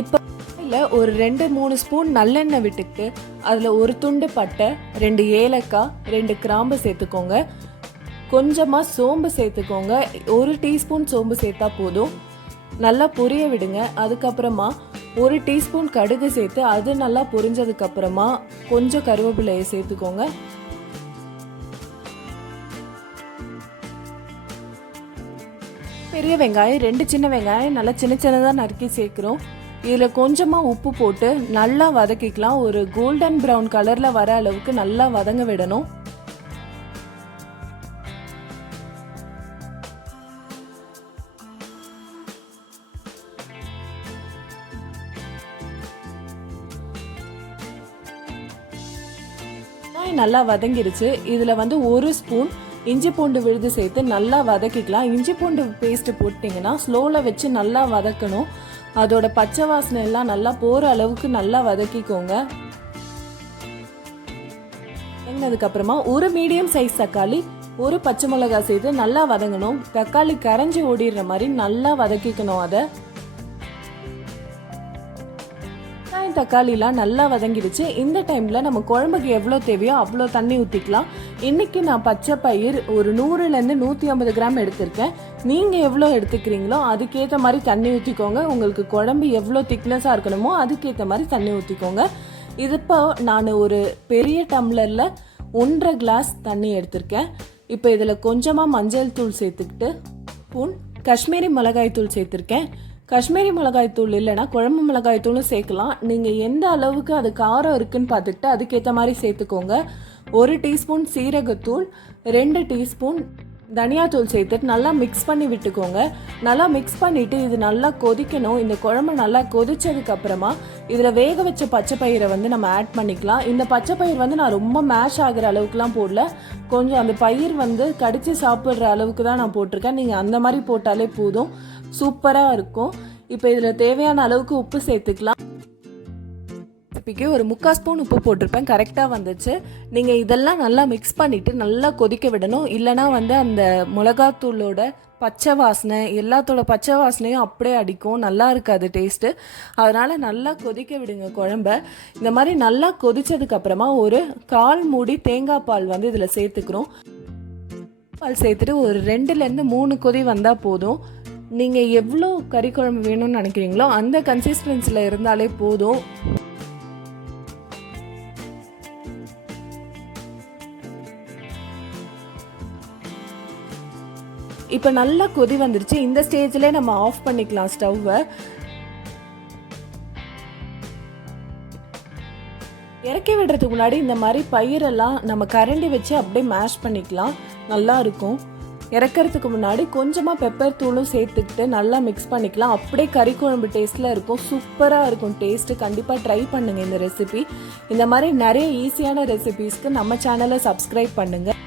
இப்போ ஒரு 2-3 ஸ்பூன் நல்லெண்ணெய் விட்டுட்டு அதில் ஒரு துண்டு பட்டை, 2 ஏலக்காய், 2 கிராம்பு சேர்த்துக்கோங்க. கொஞ்சமாக சோம்பு சேர்த்துக்கோங்க. 1 டீஸ்பூன் சோம்பு சேர்த்தா போதும். நல்லா பொரிய விடுங்க. அதுக்கப்புறமா 1 டீஸ்பூன் கடுகு சேர்த்து அது நல்லா பொரிஞ்சதுக்கப்புறமா கொஞ்சம் கருவேப்பிலையை சேர்த்துக்கோங்க. பெரிய வெங்காயம் 2 சின்ன வெங்காயம் நல்லா சின்ன சின்னதாக நறுக்கி சேர்க்குறோம். இதில் கொஞ்சமாக உப்பு போட்டு நல்லா வதக்கிக்கலாம். ஒரு கோல்டன் ப்ரௌன் கலரில் வர அளவுக்கு நல்லா வதங்க விடணும். நல்லா வதங்கிருச்சு. இதில் 1 ஸ்பூன் இஞ்சி பூண்டு விழுது சேர்த்து நல்லா வதக்கிக்கலாம். இஞ்சி பூண்டு பேஸ்ட்டு போட்டிங்கன்னா ஸ்லோவில் வச்சு நல்லா வதக்கணும். அதோட பச்சை வாசனை எல்லாம் நல்லா போகிற அளவுக்கு நல்லா வதக்கிக்கோங்க. வதங்கினதுக்கப்புறமா 1 மீடியம் சைஸ் தக்காளி, 1 பச்சை மிளகாய் சேர்த்து நல்லா வதங்கணும். தக்காளி கரைஞ்சி ஓடிடுற மாதிரி நல்லா வதக்கிக்கணும். அதை தக்காளிலாம் நல்லா வதங்கிடுச்சு. இந்த டைமில் நம்ம குழம்புக்கு எவ்வளோ தேவையோ அவ்வளோ தண்ணி ஊற்றிக்கலாம். இன்றைக்கி நான் பச்சை பயிர் ஒரு 100லேருந்து 150 கிராம் எடுத்திருக்கேன். நீங்கள் எவ்வளோ எடுத்துக்கிறீங்களோ அதுக்கேற்ற மாதிரி தண்ணி ஊற்றிக்கோங்க. உங்களுக்கு குழம்பு எவ்வளோ திக்னஸாக இருக்கணுமோ அதுக்கேற்ற மாதிரி தண்ணி ஊற்றிக்கோங்க. இது இப்போ நான் ஒரு பெரிய டம்ளரில் 1.5 கிளாஸ் தண்ணி எடுத்திருக்கேன். இப்போ இதில் கொஞ்சமாக மஞ்சள் தூள் சேர்த்துக்கிட்டு ஸ்பூன் காஷ்மீரி மிளகாய் தூள் சேர்த்துருக்கேன். காஷ்மீரி மிளகாய் தூள் இல்லைனா குழம்பு மிளகாய் தூளும் சேர்க்கலாம். நீங்கள் எந்த அளவுக்கு அது காரம் இருக்குன்னு பார்த்துக்கிட்டு அதுக்கேற்ற மாதிரி சேர்த்துக்கோங்க. 1 டீஸ்பூன் சீரகத்தூள், 2 டீஸ்பூன் தனியாத்தூள் சேர்த்துட்டு நல்லா மிக்ஸ் பண்ணி விட்டுக்கோங்க. நல்லா மிக்ஸ் பண்ணிவிட்டு இது நல்லா கொதிக்கணும். இந்த குழம்பு நல்லா கொதிச்சதுக்கப்புறமா இதில் வேக வச்ச பச்சை பயிரை நம்ம ஆட் பண்ணிக்கலாம். இந்த பச்சை பயிர் நான் ரொம்ப மேஷ் ஆகிற அளவுக்குலாம் போடல. கொஞ்சம் அந்த பயிர் கடித்து சாப்பிட்ற அளவுக்கு தான் நான் போட்டிருக்கேன். நீங்கள் அந்த மாதிரி போட்டாலே போதும், சூப்பராக இருக்கும். இப்போ இதில் தேவையான அளவுக்கு உப்பு சேர்த்துக்கலாம். ரெசிபிக்கு ஒரு 3/4 ஸ்பூன் உப்பு போட்டிருப்பேன், கரெக்டாக வந்துச்சு. நீங்கள் இதெல்லாம் நல்லா மிக்ஸ் பண்ணிவிட்டு நல்லா கொதிக்க விடணும். இல்லைனா அந்த மிளகாத்தூளோட பச்சை வாசனை எல்லாத்தோட பச்சை வாசனையும் அப்படியே அடிக்கும், நல்லா இருக்காது டேஸ்ட்டு. அதனால் நல்லா கொதிக்க விடுங்க குழம்ப. இந்த மாதிரி நல்லா கொதிச்சதுக்கப்புறமா ஒரு 1/4 மூடி தேங்காய் பால் இதில் சேர்த்துக்கிறோம். பால் சேர்த்துட்டு ஒரு 2லேருந்து 3 கொதி வந்தால் போதும். நீங்கள் எவ்வளோ கறி குழம்பு வேணும்னு நினைக்கிறீங்களோ அந்த கன்சிஸ்டன்சியில் இருந்தாலே போதும். இப்போ நல்லா கொதி வந்துருச்சு. இந்த ஸ்டேஜ்லேயே நம்ம ஆஃப் பண்ணிக்கலாம் ஸ்டவ்வை. இறக்கி விடுறதுக்கு முன்னாடி இந்த மாதிரி பயிரெல்லாம் நம்ம கரண்டி வச்சு அப்படியே மேஷ் பண்ணிக்கலாம், நல்லா இருக்கும். இறக்கிறதுக்கு முன்னாடி கொஞ்சமாக பெப்பர் தூளும் சேர்த்துக்கிட்டு நல்லா மிக்ஸ் பண்ணிக்கலாம். அப்படியே கறி குழம்பு டேஸ்ட்டில் இருக்கும், சூப்பராக இருக்கும் டேஸ்ட்டு. கண்டிப்பாக ட்ரை பண்ணுங்கள் இந்த ரெசிபி. இந்த மாதிரி நிறைய ஈஸியான ரெசிபீஸ்க்கு நம்ம சேனலை சப்ஸ்கிரைப் பண்ணுங்கள்.